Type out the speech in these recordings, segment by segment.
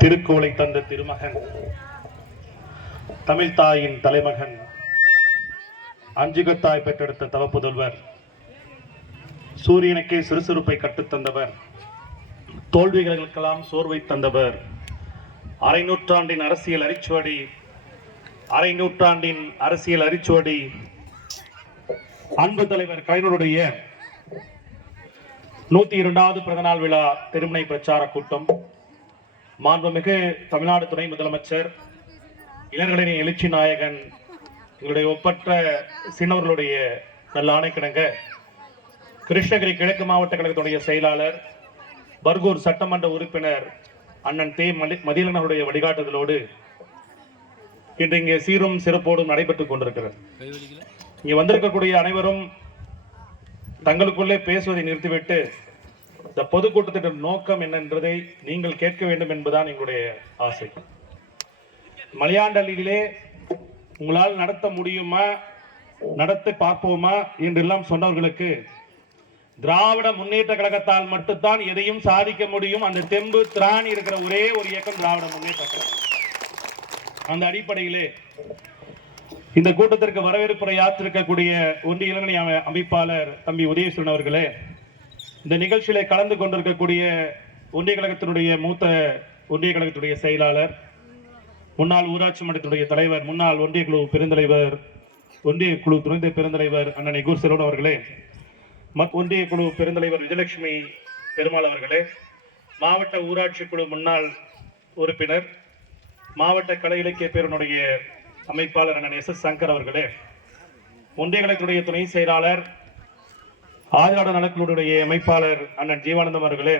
திருக்கோளை தந்த திருமகன், தமிழ் தாயின் தலைமகன், அஞ்சுகத்தாய் பெற்றெடுத்த தவப்புதல்வர், சூரியனுக்கே சுறுசுறுப்பை கற்றுத்தந்தவர், தோல்விகளுக்கெல்லாம் சோர்வை தந்தவர், அரை நூற்றாண்டின் அரசியல் அரிச்சுவடி, அன்பு தலைவர் கலைஞருடைய 102வது பிறந்தநாள் விழா திருமணை பிரச்சார கூட்டம். மாண்புமிகு தமிழ்நாடு துணை முதலமைச்சர், இளைஞர்களின் எழுச்சி நாயகன், எங்களுடைய ஒப்பற்ற சின்னவர்களுடைய நல்ல ஆணைக்கிணங்க கிருஷ்ணகிரி கிழக்கு மாவட்ட கழகத்துடைய செயலாளர், பர்கூர் சட்டமன்ற உறுப்பினர் அண்ணன் தே மதியழகன் அவருடைய வழிகாட்டுதலோடு இன்று இங்கே சீரும் சிறப்போடும் நடைபெற்றுக் கொண்டிருக்கிறது. இங்கே வந்திருக்கக்கூடிய அனைவரும் தங்களுக்குள்ளே பேசுவதை நிறுத்திவிட்டு இந்த பொதுக்கூட்டத்தின் நோக்கம் என்னன்றதை நீங்கள் கேட்க வேண்டும் என்பதுதான் எங்களுடைய ஆசை. மலையாண்டலிலே உங்களால் நடத்த முடியுமா, நடத்தி பார்ப்போமா என்றெல்லாம் சொன்னவர்களுக்கு திராவிட முன்னேற்ற கழகத்தால் மட்டும்தான் எதையும் சாதிக்க முடியும். அந்த தெம்பு திராணி இருக்கிற ஒரே ஒரு இயக்கம் திராவிட முன்னேற்ற கழகம். அந்த அடிப்படையிலே இந்த கூட்டத்திற்கு வரவேற்புரை யாத்திருக்கக்கூடிய ஒன்றிய இளைஞரணி அமைப்பாளர் தம்பி உதயசூரன் அவர்களே, இந்த நிகழ்ச்சியிலே கலந்து கொண்டிருக்கக்கூடிய ஒன்றிய கழகத்தினுடைய மூத்த ஒன்றிய கழகத்துடைய செயலாளர், முன்னாள் ஊராட்சி மன்றத்தினுடைய தலைவர், முன்னாள் ஒன்றிய குழு பெருந்தலைவர், ஒன்றிய குழு துணை பெருந்தலைவர் அண்ணன் இகூர் செல்வன் அவர்களே, ஒன்றிய குழு பெருந்தலைவர் விஜயலட்சுமி பெருமாள் அவர்களே, மாவட்ட ஊராட்சி குழு முன்னாள் உறுப்பினர், மாவட்ட கலை இலக்கிய பேரனுடைய அமைப்பாளர் அண்ணன் எஸ் சங்கர் அவர்களே, ஒன்றிய கழகத்துடைய துணை செயலாளர், ஆதிராட நலக்குழுடைய அமைப்பாளர் அண்ணன் ஜீவானந்தம் அவர்களே,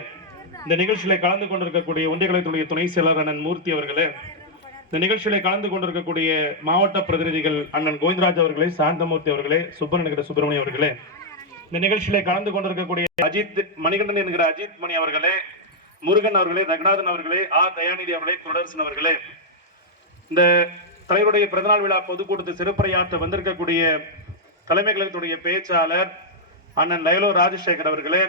இந்த நிகழ்ச்சியில கலந்து கொண்டிருக்கக்கூடிய ஒன்றிய கழகத்துடைய துணை செயலாளர் அண்ணன் மூர்த்தி அவர்களே, இந்த நிகழ்ச்சியில கலந்து கொண்டிருக்கக்கூடிய மாவட்ட பிரதிநிதிகள் அண்ணன் கோவிந்தராஜ் அவர்களே, சாந்தமூர்த்தி அவர்களே, சுப்பிரமணிய அவர்களே, இந்த நிகழ்ச்சியில கலந்து கொண்டிருக்கக்கூடிய அஜித் மணிகண்டன் என்கிற அஜித் மணி அவர்களே, முருகன் அவர்களே, ரங்கநாதன் அவர்களே, ஆர் தயாநிதி அவர்களே, குடரசன் அவர்களே, இந்த தலைவருடைய பிறந்தநாள் விழா பொதுக்கூட்டத்தை சிறப்புரையாற்ற வந்திருக்கக்கூடிய தலைமை கழகத்துடைய பேச்சாளர் அண்ணன் லயலோ ராஜசேகர் அவர்களே,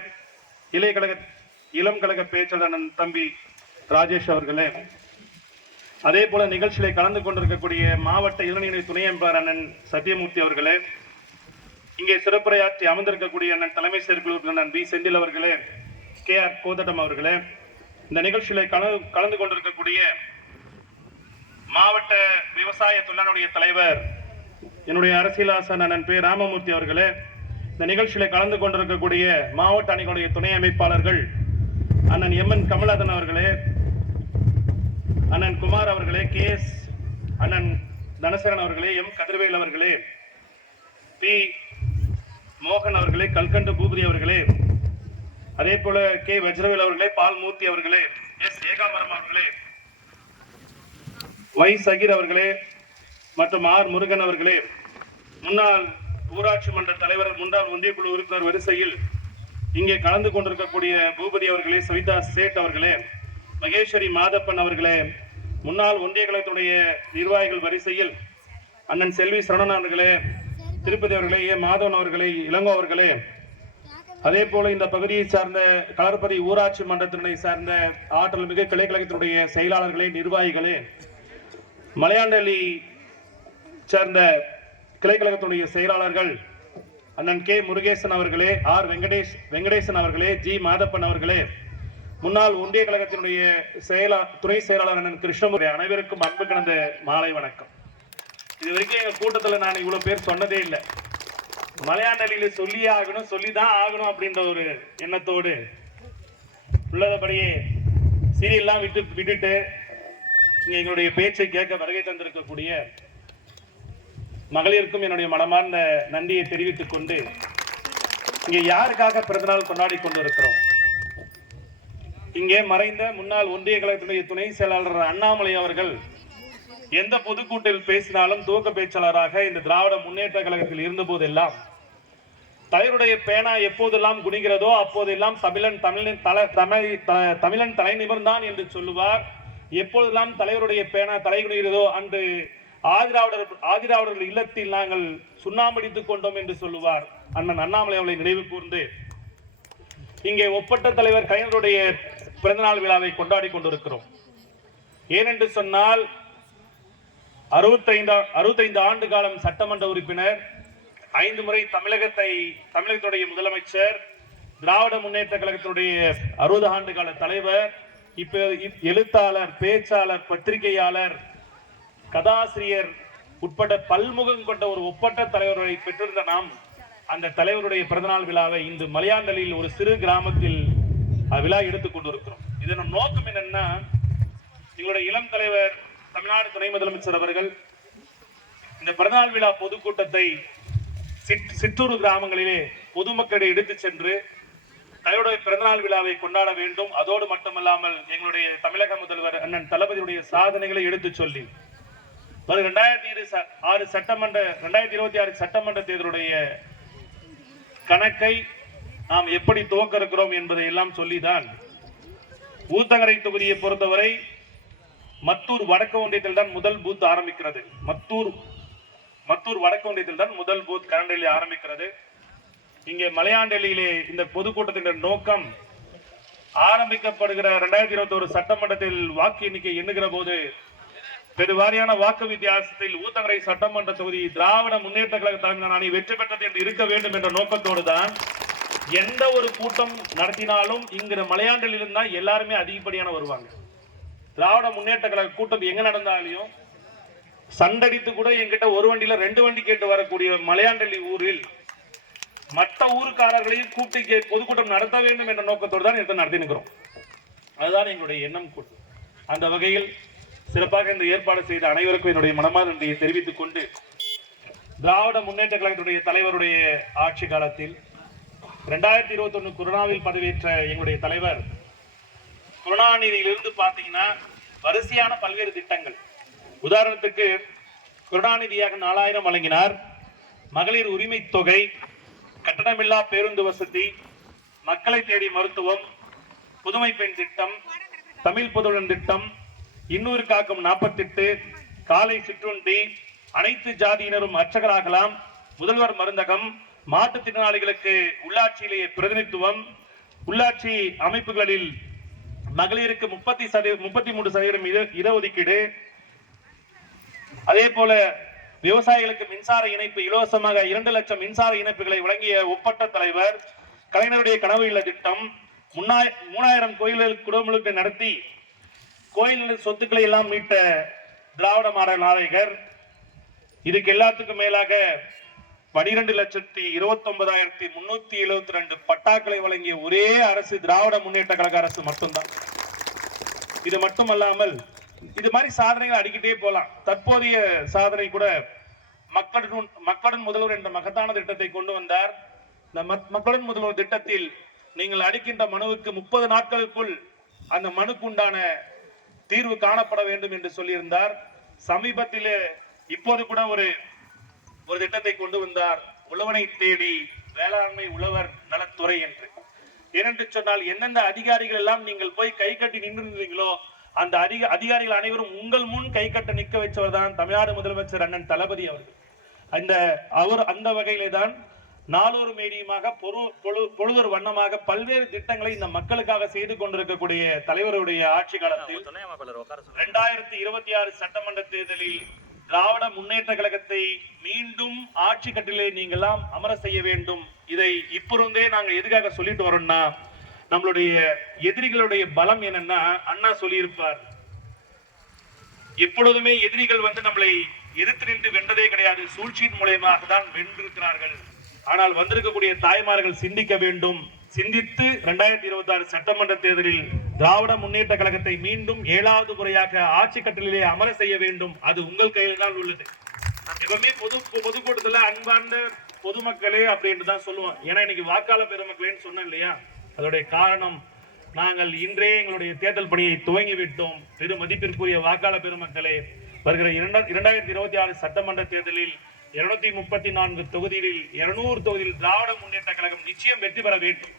இளம் கழக பேச்சாளர் அண்ணன் தம்பி ராஜேஷ் அவர்களே, அதே போல நிகழ்ச்சியில கலந்து கொண்டிருக்கக்கூடிய மாவட்ட இளைஞரணி துணை அமைப்பாளர் அண்ணன் சத்தியமூர்த்தி அவர்களே, இங்கே சிறப்புரையாற்றி அமர்ந்திருக்கக்கூடிய அண்ணன் தலைமை செயற்குழு அண்ணன் பி செந்தில் அவர்களே, கே ஆர் கோதட்டம் அவர்களே, இந்த நிகழ்ச்சியில கலந்து கொண்டிருக்கக்கூடிய மாவட்ட விவசாய தொழிலாளருடைய தலைவர் என்னுடைய அரசியல் ஆசான் அண்ணன் பே ராமமூர்த்தி அவர்களே, இந்த நிகழ்ச்சியில கலந்து கொண்டிருக்கக்கூடிய மாவட்ட அணிகளுடைய துணை அமைப்பாளர்கள் அண்ணன் எம்.என். கமலநாதன் அவர்களே, அண்ணன் குமார் அவர்களே, கே எஸ் அண்ணன் தனசரன் அவர்களே, எம் கதிர்வேல் அவர்களே, பி மோகன் அவர்களே, கல்கண்டு பூபதி அவர்களே, அதே போல கே வஜ்ரவேல் அவர்களே, பால்மூர்த்தி அவர்களே, எஸ் ஏகாம்பரம் அவர்களே, வை சகீர் அவர்களே மற்றும் ஆர் முருகன் அவர்களே, முன்னாள் ஊராட்சி மன்ற தலைவர், முன்னாள் ஒன்றிய குழு உறுப்பினர் வரிசையில் இங்கே கலந்து கொண்டிருக்கக்கூடிய பூபதி அவர்களே, சவிதா சேட் அவர்களே, மகேஸ்வரி மாதப்பன் அவர்களே, முன்னாள் ஒன்றிய கழகத்துடைய நிர்வாகிகள் வரிசையில் அண்ணன் செல்வி சரணன் அவர்களே, திருப்பதி அவர்களே, ஏ மாதவன் அவர்களே, இளங்கோ அவர்களே, அதே போல இந்த பகுதியை சார்ந்த கலர்பதி ஊராட்சி மன்றத்தினை சார்ந்த ஆற்றல் மிகு கிளை கழகத்தினுடைய செயலாளர்களே, நிர்வாகிகளே, மலையாண்டலி சேர்ந்த கிளை கழகத்துடைய செயலாளர்கள் அண்ணன் கே முருகேசன் அவர்களே, ஆர் வெங்கடேசன் அவர்களே, ஜி மாதப்பன் அவர்களே, முன்னாள் ஒன்றிய கழகத்தினுடைய துணை செயலாளர் அண்ணன் கிருஷ்ணமுறை, அனைவருக்கும் அன்பு கிடந்த மாலை வணக்கம். இது வரைக்கும் எங்க கூட்டத்தில் நான் இவ்வளவு பேர் சொன்னதே இல்லை. மலையாண்டலியில சொல்லியே ஆகணும், சொல்லிதான் ஆகணும் அப்படின்ற ஒரு எண்ணத்தோடு உள்ளதபடியே சீரியல்லாம் விட்டுட்டு எங்களுடைய பேச்சை கேட்க வருகை தந்திருக்கக்கூடிய மகளிருக்கும் என்னுடைய மனமார்ந்த நன்றியை தெரிவித்துக் கொண்டு, இங்கே யாருக்காக பிறந்தநாள் கொண்டாடி கொண்டிருக்கிறோம்? இங்கே மறைந்த முன்னாள் ஒன்றிய கழகத்துடைய துணை செயலாளர் அண்ணாமலை அவர்கள் எந்த பொதுக்கூட்டில் பேசினாலும் துவக்க பேச்சாளராக இந்த திராவிட முன்னேற்ற கழகத்தில் இருந்த போதெல்லாம் தலைவருடைய பேனா எப்போதெல்லாம் குனிகிறதோ அப்போதெல்லாம் தமிழன் தலை நிமிர்ந்தான் என்று சொல்லுவார். எப்பொழுதெல்லாம் தலைவருடைய பேனா தலை குனிகிறதோ அன்று ஆதிராவிடர்கள் இல்லத்தில் நாங்கள் சுண்ணாம்படித்துக் கொண்டோம் என்று சொல்லுவார் அண்ணன் அண்ணாமலை அவர்களை நினைவு கூர்ந்து, இங்கே ஒப்பற்ற தலைவர் கலைஞருடைய பிறந்தநாள் விழாவை கொண்டாடி கொண்டிருக்கிறோம். ஏனென்று சொன்னால் 65 ஆண்டு காலம் சட்டமன்ற உறுப்பினர், 5 முறை தமிழகத்துடைய முதலமைச்சர், திராவிட முன்னேற்ற கழகத்தினுடைய 60 ஆண்டு கால தலைவர், இப்ப எழுத்தாளர், பேச்சாளர், பத்திரிகையாளர், கதாசிரியர் உட்பட பல்முகம் கொண்ட ஒரு ஒப்பற்ற தலைவரை பெற்றிருந்த நாம் அந்த தலைவருடைய பிறந்தநாள் விழாவை இன்று மலையாண்டலில் ஒரு சிறு கிராமத்தில் விழா எடுத்துக் கொண்டிருக்கிறோம். இதன் நோக்கம் என்னன்னா, எங்களுடைய இளம் தலைவர் தமிழ்நாடு துணை முதலமைச்சர் அவர்கள் இந்த பிறந்தநாள் விழா பொதுக்கூட்டத்தை சிற்றூர் கிராமங்களிலே பொதுமக்களிடையே எடுத்து சென்று தலைவருடைய பிறந்தநாள் விழாவை கொண்டாட வேண்டும். அதோடு மட்டுமல்லாமல் எங்களுடைய தமிழக முதல்வர் அண்ணன் தளபதியுடைய சாதனைகளை எடுத்து சொல்லி 2026 சட்டமன்ற தேர்தலுடைய கணக்கை நாம் எப்படி துவக்க இருக்கிறோம் என்பதை எல்லாம் சொல்லிதான் ஊத்தங்கரை தொகுதியை பொறுத்தவரை மத்தூர் வடக்கு ஒன்றியத்தில் தான் முதல் பூத் ஆரம்பிக்கிறது. மத்தூர் வடக்கு ஒன்றியத்தில் தான் முதல் பூத் கரண்டிலே ஆரம்பிக்கிறது. இங்கே மலையாண்டலியிலே இந்த பொதுக்கூட்டத்தின் நோக்கம், ஆரம்பிக்கப்படுகிற 2021 சட்டமன்றத்தில் வாக்கு எண்ணிக்கை எண்ணுகிற போது பெருவாரியான வாக்கு வித்தியாசத்தில் ஊத்தங்கரை சட்டமன்ற தொகுதி திராவிட முன்னேற்ற கழக தலைமையிலான அணி வெற்றி பெற்றது என்று இருக்க வேண்டும் என்ற நோக்கத்தோடு தான் எந்த ஒரு கூட்டம் நடத்தினாலும் இங்கிற மலையாண்டலில் இருந்தா எல்லாருமே அதிகப்படியான வருவாங்க. திராவிட முன்னேற்ற கழக கூட்டம் எங்க நடந்தாலும் சண்டடித்து கூட என்கிட்ட ஒரு வண்டியில 2 வண்டி கேட்டு வரக்கூடிய மலையாண்டலி ஊரில் மற்ற ஊருக்காரர்களையும் கூப்பிட்டு பொதுக்கூட்டம் நடத்த வேண்டும் என்ற நோக்கத்தோடு தான் இதை நடத்தி நிற்கிறோம். அதுதான் எங்களுடைய எண்ணம் கூட்டு. அந்த வகையில் சிறப்பாக இந்த ஏற்பாடு செய்த அனைவருக்கும் என்னுடைய மனமார்ந்த நன்றியை தெரிவித்துக் கொண்டு, திராவிட முன்னேற்ற கழகத்துடைய தலைவருடைய ஆட்சி காலத்தில் 2021 கொரோனாவில் பதவியேற்ற எங்களுடைய தலைவர் கருணாநிதியிலிருந்து பார்த்தீங்கன்னா வரிசையான பல்வேறு திட்டங்கள், உதாரணத்துக்கு கருணாநிதியாக 4000 வழங்கினார், மகளிர் உரிமை தொகை, கட்டணமில்லா பேருந்து வசதி, மக்களை தேடி மருத்துவம், புதுமை பெண் திட்டம், தமிழ் புதுவன் திட்டம், இன்னொரு காக்கும் 48, காலை சிற்றுண்டி, அனைத்து ஜாதியினரும் அர்ச்சகராகலாம், முதல்வர் மருந்தகம், மாற்றுத்திறனாளிகளுக்கு உள்ளாட்சியிலேயே பிரதிநிதித்துவம், உள்ளாட்சி அமைப்புகளில் மகளிருக்கு 33% இடஒதுக்கீடு, அதே போல விவசாயிகளுக்கு மின்சார இணைப்பு இலவசமாக 2 லட்சம் மின்சார இணைப்புகளை வழங்கிய ஒப்பற்ற தலைவர், கலைஞருடைய கனவு இல்ல திட்டம், 3000 கோயில்கள் குடமுழுக்கு நடத்தி கோயில் சொத்துக்களை எல்லாம் மீட்ட திராவிட மாடல் நாயகர், இதுக்கு எல்லாத்துக்கும் மேலாக 12,29,372 பட்டாக்களை வழங்கிய ஒரே அரசு திராவிட முன்னேற்ற கழக அரசு மட்டும்தான். இது மட்டுமல்லாமல் இது மாதிரி சாதனைகள் அடிக்கிட்டே போலாம். தற்போதைய சாதனை கூட மக்களுடன் முதல்வர் என்ற மகத்தான திட்டத்தை கொண்டு வந்தார். இந்த மக்களுடன் முதல்வர் திட்டத்தில் நீங்கள் அளிக்கின்ற மனுவுக்கு 30 நாட்களுக்குள் அந்த மனுக்கு உண்டான தீர்வு காணப்பட வேண்டும் என்று சொல்லியிருந்தார். சமீபத்தில் இப்போது கூட ஒரு திட்டத்தை கொண்டு வந்தார், உழவனை தேடி வேளாண்மை உழவர் நலத்துறை என்று. ஏனென்று சொன்னால் எந்தெந்த அதிகாரிகள் எல்லாம் நீங்கள் போய் கை கட்டி நின்றிருந்தீங்களோ அந்த அதிகாரிகள் அனைவரும் உங்கள் முன் கை கட்ட நிற்க வச்சவர் தான் தமிழ்நாடு முதலமைச்சர் அண்ணன் தளபதி அவர்கள். அந்த வகையிலே தான் நாளொரு மேடியுமாக பொழுதொரு வண்ணமாக பல்வேறு திட்டங்களை இந்த மக்களுக்காக செய்து கொண்டிருக்கக்கூடிய தலைவருடைய ஆட்சி காலத்தில் 2026 சட்டமன்ற தேர்தலில் திராவிட முன்னேற்ற கழகத்தை மீண்டும் ஆட்சி கட்டிலே நீங்களாம் அமர செய்ய வேண்டும். இதை இப்பொழுதே நாங்கள் எதுக்காக சொல்லிட்டு வரோம்னா, நம்மளுடைய எதிரிகளுடைய பலம் என்னன்னா, அண்ணா சொல்லியிருப்பார், எப்பொழுதுமே எதிரிகள் நம்மளை எதிர்த்து நின்று வென்றதே கிடையாது, சூழ்ச்சியின் மூலமாக தான் வென்றிருக்கிறார்கள். ஆனால் வந்திருக்கக்கூடிய தாய்மார்கள் சிந்திக்க வேண்டும். சிந்தித்து 2026 சட்டமன்ற தேர்தலில் திராவிட முன்னேற்ற கழகத்தை மீண்டும் 7வது முறையாக ஆட்சி கட்டளிலே அமர செய்ய வேண்டும். அது உங்கள் கையில் தான் உள்ளது. எப்பவுமே பொதுக்கூட்டத்தில் அன்பார்ந்த பொதுமக்களே அப்படின்னு தான் சொல்லுவோம். ஏன்னா இன்னைக்கு வாக்காளர் பெருமக்களேன்னு சொன்னேன் இல்லையா, அதோடைய காரணம் நாங்கள் இன்றே எங்களுடைய தேர்தல் பணியை துவங்கி விட்டோம். பெரு மதிப்பிற்குரிய வாக்காளர் பெருமக்களே, வருகிற 2026 சட்டமன்ற தேர்தலில் 234 தொகுதிகளில் 200 தொகுதியில் திராவிட முன்னேற்ற கழகம் நிச்சயம் வெற்றி பெற வேண்டும்.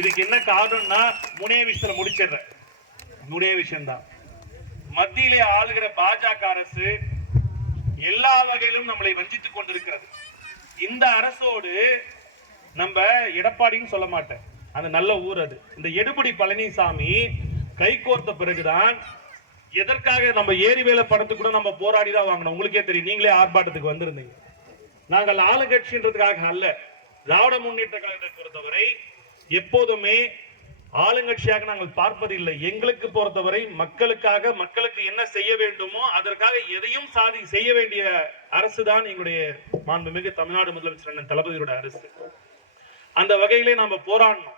இதுக்கு என்ன காரணம்னா, மூணே விஷயத்துல முடிச்சிடுறேன். மூணே விஷயம்தான். மத்தியிலே ஆளுகிற பாஜக அரசு எல்லா வகையிலும் நம்மளை வஞ்சித்துக் கொண்டிருக்கிறது. இந்த அரசோடு நம்ம எடப்பாடின்னு சொல்ல மாட்டேன், அந்த நல்ல ஊர் அது. இந்த எடுபடி பழனிசாமி கை கோர்த்த பிறகுதான் எதற்காக நம்ம ஏரிவேல படத்து கூட நம்ம போராடி தான் வாங்கணும். உங்களுக்கே தெரியும், நீங்களே ஆர்ப்பாட்டத்துக்கு வந்திருந்தீங்க. நாங்கள் ஆளுங்கட்சின்றதுக்காக அல்ல. திராவிட முன்னேற்ற கழகத்தை பொறுத்தவரை எப்போதுமே ஆளுங்கட்சியாக நாங்கள் பார்ப்பதில்லை. எங்களுக்கு பொறுத்தவரை மக்களுக்காக, மக்களுக்கு என்ன செய்ய வேண்டுமோ அதற்காக எதையும் செய்ய வேண்டிய அரசு தான் எங்களுடைய மாண்புமிகு தமிழ்நாடு முதலமைச்சர் தளபதியோட அரசு. அந்த வகையிலே நாம போராடணும்.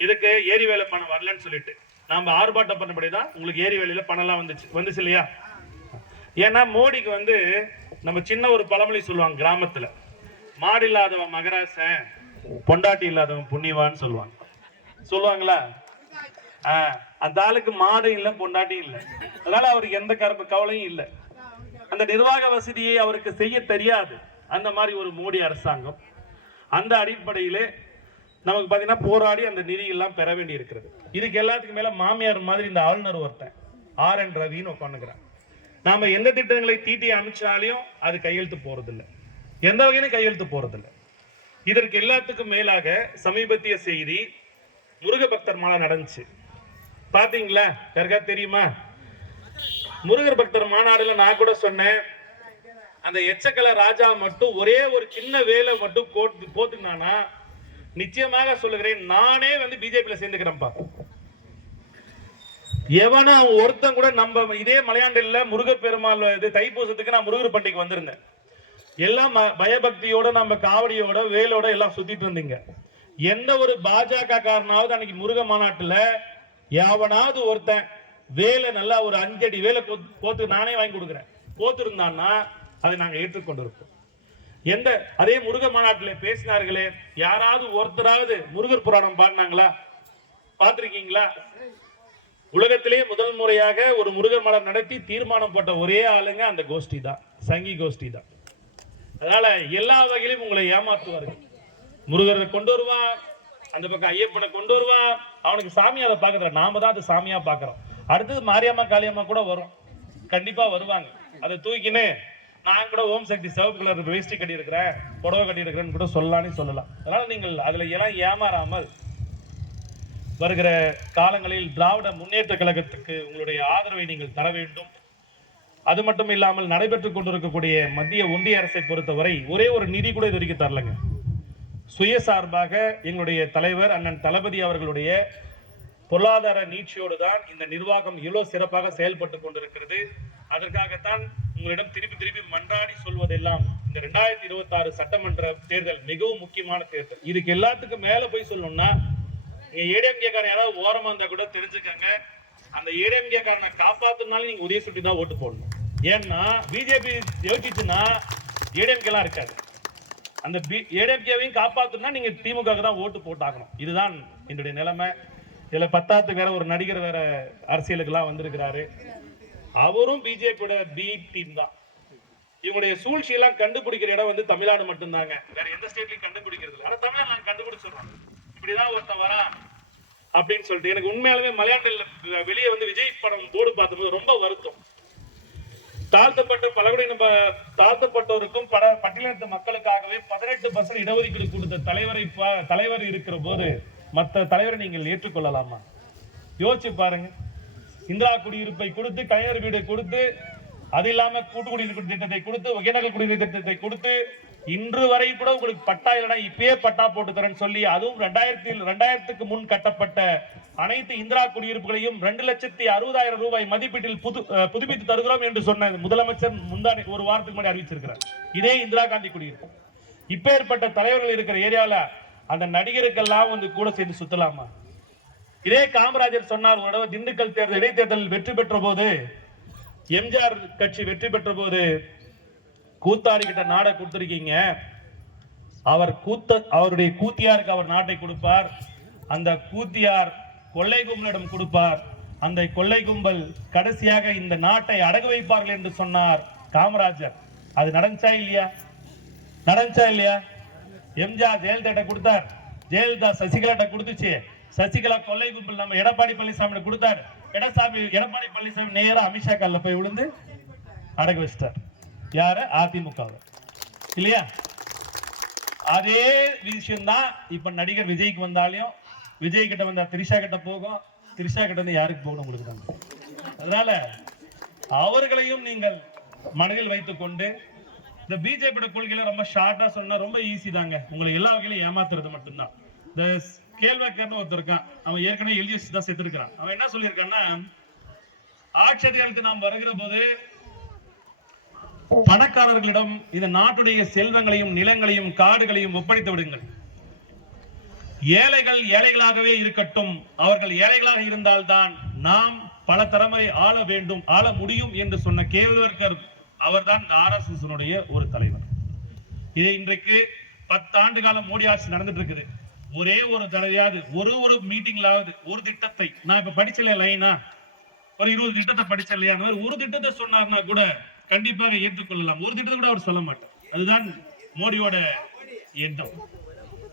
இதுக்கு ஏரி வேலை பணம் வரலன்னு சொல்லிட்டு நாம ஆர்ப்பாட்டம் பண்ணபடிதான் உங்களுக்கு ஏரி வேலையில பணம்லாம் வந்துச்சு இல்லையா? ஏன்னா மோடிக்கு நம்ம சின்ன ஒரு பழமொழி சொல்லுவாங்க கிராமத்துல, மாடு இல்லாதவன் மகராசன், பொண்டாட்டி இல்லாதவன் புண்ணியவான்னு சொல்லுவாங்களா? அந்த ஆளுக்கு மாடு இல்லை, பொண்டாட்டி இல்லை. அதனால அவருக்கு எந்த கவலையும் இல்லை. அந்த நிர்வாக வசதியை அவருக்கு செய்ய தெரியாது. அந்த மாதிரி ஒரு மோடி அரசாங்கம். அந்த அடிப்படையிலே நமக்கு பார்த்தீங்கன்னா போராடி அந்த நிதி எல்லாம் பெற வேண்டி இருக்கிறது. இதுக்கு எல்லாத்துக்கும் மேல மாமியார் மாதிரி இந்த ஆளுநர் ஒருத்தன் RN ரவின்னு உட்காந்துக்கிறான். நாம எந்த திட்டங்களை தீட்டி அமைச்சாலையும் அது கையெழுத்து போறதில்லை, எந்த வகையிலும் கையெழுத்து போறதில்லை. இதற்கு எல்லாத்துக்கும் மேலாக சமீபத்திய செய்தி, முருக பக்தர் மாலை நடந்துச்சு பாத்தீங்களா? யாருக்கா தெரியுமா? முருகர் பக்தர் மாநாடுல நான் கூட சொன்னேன், அந்த எச்சக்கல ராஜா மட்டும் ஒரே ஒரு சின்ன வேலை மட்டும் போத்துனானா நிச்சயமாக சொல்லுகிறேன், நானே பிஜேபியில சேர்ந்துக்கிறேன்ப்பா. எவனா ஒருத்தன் கூட நம்ம இதே மலையாண்டில் முருகர் பெருமாள் தைப்பூசத்துக்கு நான் முருகர் பண்டிகைக்கு வந்திருந்தேன். எல்லாம் பயபக்தியோட நம்ம காவடியோட வேலோட எல்லாம் சுத்திட்டு இருந்தீங்க. எந்த ஒரு பாஜக காரனாவது அன்னைக்கு முருக மாநாட்டுல எவனாவது ஒருத்தன் வேலை நல்லா ஒரு 5 அடி வேலை போத்து நானே வாங்கி கொடுக்குறேன் போத்து இருந்தான்னா அதை நாங்க ஏற்றுக்கொண்டிருப்போம். அதே முருக மாநாட்டில் பேசினார்களே, யாராவது ஒருத்தராவது முருகர் புராணம் பாடினாங்களா? பார்த்திருக்கீங்களா? உலகத்திலே முதல் முறையாக ஒரு முருகர் மாநாடு நடத்தி தீர்மானம் போட்ட ஒரே ஆளுங்க அந்த கோஷ்டி தான், சங்கி கோஷ்டி தான். அதனால எல்லா வகையிலும் உங்களை ஏமாற்றுவார்கள். முருகரை கொண்டு வருவான், அந்த பக்கம் ஐயப்பனை கொண்டு வருவான். அவனுக்கு சாமியா அதை பார்க்கற, நாம தான் அது சாமியா பார்க்கிறோம். அடுத்தது மாரியம்மா காளியம்மா கூட வரும், கண்டிப்பா வருவாங்க. அதை தூக்கினே நான் கூட ஓம் சக்தி சிவப்பு கலர் வேஷ்டி கட்டி இருக்கிறேன், புடவை கட்டி இருக்கிறேன்னு கூட சொல்லலாம். அதனால நீங்கள் அதுல எல்லாம் ஏமாறாமல் வருகிற காலங்களில் திராவிட முன்னேற்ற கழகத்துக்கு உங்களுடைய ஆதரவை நீங்கள் தர வேண்டும். அது மட்டும் இல்லாமல் நடைபெற்றுக் கொண்டிருக்கக்கூடிய மத்திய ஒன்றிய அரசை பொறுத்தவரை ஒரே ஒரு நிதி கூட இது வரைக்கும் தரலங்க. சுயசார்பாக எங்களுடைய தலைவர் அண்ணன் தளபதி அவர்களுடைய பொருளாதார நீட்சியோடு தான் இந்த நிர்வாகம் இவ்வளவு சிறப்பாக செயல்பட்டு கொண்டிருக்கிறது. அதற்காகத்தான் உங்களிடம் திருப்பி மன்றாடி சொல்வதெல்லாம், இந்த 2026 சட்டமன்ற தேர்தல் மிகவும் முக்கியமான தேர்தல். இதுக்கு எல்லாத்துக்கும் மேல போய் சொல்லணும்னா, ஏடிஎம்கே காரன் யாராவது ஓரமா இருந்தா கூட தெரிஞ்சுக்கங்க, அந்த ஏடிஎம்கே காரனை காப்பாத்துனாலும் நீங்க உதய சுட்டி தான் ஓட்டு போடணும். ஏன்னா பிஜேபி ஜெயிச்சுன்னா ஏடிஎம்கே எல்லாம் இருக்காது. அந்த ஏடிஎம்கேவையும் காப்பாத்தணும்னா நீங்க திமுக தான் ஓட்டு போட்டாகணும். இதுதான் என்னுடைய நிலைமை. இதுல 10th வேற ஒரு நடிகர் வேற அரசியலுக்கு எல்லாம் வந்திருக்கிறாரு. அவரும் பிஜேபியோட பி டீம் தான். இவங்களுடைய சூழ்ச்சி எல்லாம் கண்டுபிடிக்கிற இடம் தமிழ்நாடு மட்டும்தாங்க, வேற எந்த ஸ்டேட்லயும் கண்டுபிடிக்கிறது இல்லை. ஆனா தமிழ்நாடு நாங்க கண்டுபிடிச்சிடறோம், இப்படிதான் ஒருத்தன் வரான் அப்படின்னு சொல்லிட்டு. எனக்கு உண்மையாலுமே மலையாளத்தில் வெளியே விஜய் படம் போர்டு பார்த்தபோது ரொம்ப வருத்தம். தாழ்த்தப்பட்டோருக்கும் பட்டியலினத்து மக்களுக்காகவே 18% இடஒதுக்கீடு கொடுத்த தலைவர் இருக்கிற போது மற்ற தலைவரை நீங்கள் ஏற்றுக்கொள்ளலாமா? யோசிச்சு பாருங்க. இந்திரா குடியிருப்பை கொடுத்து, கலைஞர் வீடு கொடுத்து, அது இல்லாம கூட்டு குடியிருப்பு திட்டத்தை கொடுத்து, ஒகேனக்கல் குடியிருப்பு திட்டத்தை கொடுத்து, இன்று வரை கூட உங்களுக்கு பட்டா இல்லைன்னா இப்பயே பட்டா போட்டு தரேன்னு சொல்லி, அதுவும் 2000க்கு முன் கட்டப்பட்ட அனைத்து இந்திரா குடியிருப்புகளையும் 2,60,000 ரூபாய் மதிப்பீட்டில் புதுப்பித்து தருகிறோம் என்று சொன்ன முதலமைச்சர் முந்தானே ஒரு வாரத்துக்கு முன்னாடி அறிவிச்சிருக்கிறார். இதே இந்திரா காந்தி குடியிருப்பு. இப்பேற்பட்ட தலைவர்கள் இருக்கிற ஏரியால அந்த நடிகருக்கெல்லாம் கூட சேர்ந்து சுத்தலாமா? இதே காமராஜர் சொன்னார், ஒரு திண்டுக்கல் இடைத்தேர்தல் வெற்றி பெற்ற போது, எம்ஜிஆர் கட்சி வெற்றி பெற்ற போது, கூத்தாடி கிட்ட நாடை கொடுத்திருக்கீங்க, அவருடைய கூத்தியாருக்கு அவர் நாட்டை கொடுப்பார், அந்த கூத்தியார் கொள்ளை கும்பலிடம் கொடுப்பார், அந்த கொள்ளை கும்பல் கடைசியாக இந்த நாட்டை அடகு வைப்பார்கள் என்று சொன்னார் காமராஜர். அது நடந்துச்சா இல்லையா? எம்ஜிஆர் ஜெயலலிதா கொடுத்தார், ஜெயலலிதா சசிகலா கொடுத்துச்சு, சசிகலா கொள்ளை கும்பல் நம்ம எடப்பாடி பழனிசாமி கொடுத்தார், எடப்பாடி பழனிசாமி நேரா அமித்ஷா கால்ல போய் விழுந்து அடகு வச்சிட்டார். யாரு? அதிமுக இல்லையா? அதே விஷயம் தான் இப்ப நடிகர் விஜய்க்கு வந்தாலும் விஜய் கிட்ட வந்தா திரிஷா கிட்ட போகும், திரிஷா கிட்ட வந்து யாருக்கு போகணும் உங்களுக்கு தான். அதனால அவர்களையும் நீங்கள் மனதில் வைத்துக் கொண்டு இந்த பிஜேபியோட கொள்கையில ரொம்ப ஷார்ட்டா சொன்னா ரொம்ப ஈஸி தாங்க. உங்களை எல்லா வகையிலும் ஏமாத்துறது மட்டும்தான். இந்த கேள்வாக்கர்னு ஒருத்தர் இருக்கான், அவன் ஏற்கனவே எல்ஜிஎஸ் தான் செத்துருக்கான். அவன் என்ன சொல்லியிருக்கான்னா, ஆட்சி அதிகாரத்துக்கு நாம் வருகிற போது பணக்காரர்களிடம் இந்த நாட்டுடைய செல்வங்களையும் நிலங்களையும் காடுகளையும் ஒப்படைத்து விடுங்கள், ஏழைகள் ஏழைகளாகவே இருக்கட்டும், அவர்கள் ஏழைகளாக இருந்தால்தான் நாம் பல தலைமுறை ஆள வேண்டும், ஆள முடியும் என்று சொன்ன கேள்வர்கர் அவர்தான் RSS ஒரு தலைவர். இது இன்றைக்கு 10 ஆண்டு காலம் மோடி ஆட்சி நடந்துட்டு இருக்குது. ஒரே ஒரு தடவையாவது ஒரு மீட்டிங்லாவது ஒரு திட்டத்தை, நான் இப்ப படிச்சல லைனா ஒரு 20 திட்டத்தை படிச்ச இல்லையா, அந்த மாதிரி ஒரு திட்டத்தை சொன்னார்னா கூட கண்டிப்பாக ஏற்றுக்கொள்ளலாம். ஒரு திட்டத்தை கூட அவர் சொல்ல மாட்டார். அதுதான் மோடியோட எண்ணம்.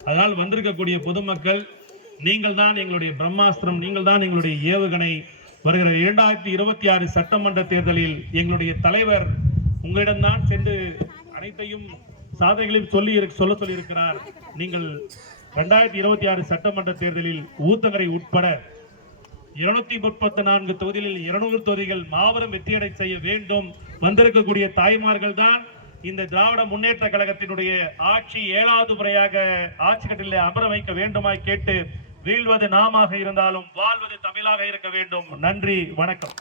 அதனால் வந்திருக்கக்கூடிய பொதுமக்கள், நீங்கள் தான் எங்களுடைய பிரம்மாஸ்திரம், நீங்கள் தான் எங்களுடைய ஏவுகணை. வருகிற 2026 சட்டமன்ற தேர்தலில் எங்களுடைய தலைவர் உங்களிடம்தான் சென்று அனைத்தையும் சாதனைகளையும் சொல்ல சொல்லியிருக்கிறார். நீங்கள் 2026 சட்டமன்ற தேர்தலில் ஊத்தங்கரை உட்பட 234 தொகுதிகளில் 200 தொகுதிகள் மாபெரும் வெற்றியடை செய்ய வேண்டும். வந்திருக்கக்கூடிய தாய்மார்கள் தான் இந்த திராவிட முன்னேற்ற கழகத்தினுடைய ஆட்சி 7வது முறையாக ஆட்சி கட்டிலே அமர வைக்க வேண்டுமாய் கேட்டு, வீழ்வது நாமாக இருந்தாலும் வாழ்வது தமிழாக இருக்க வேண்டும். நன்றி, வணக்கம்.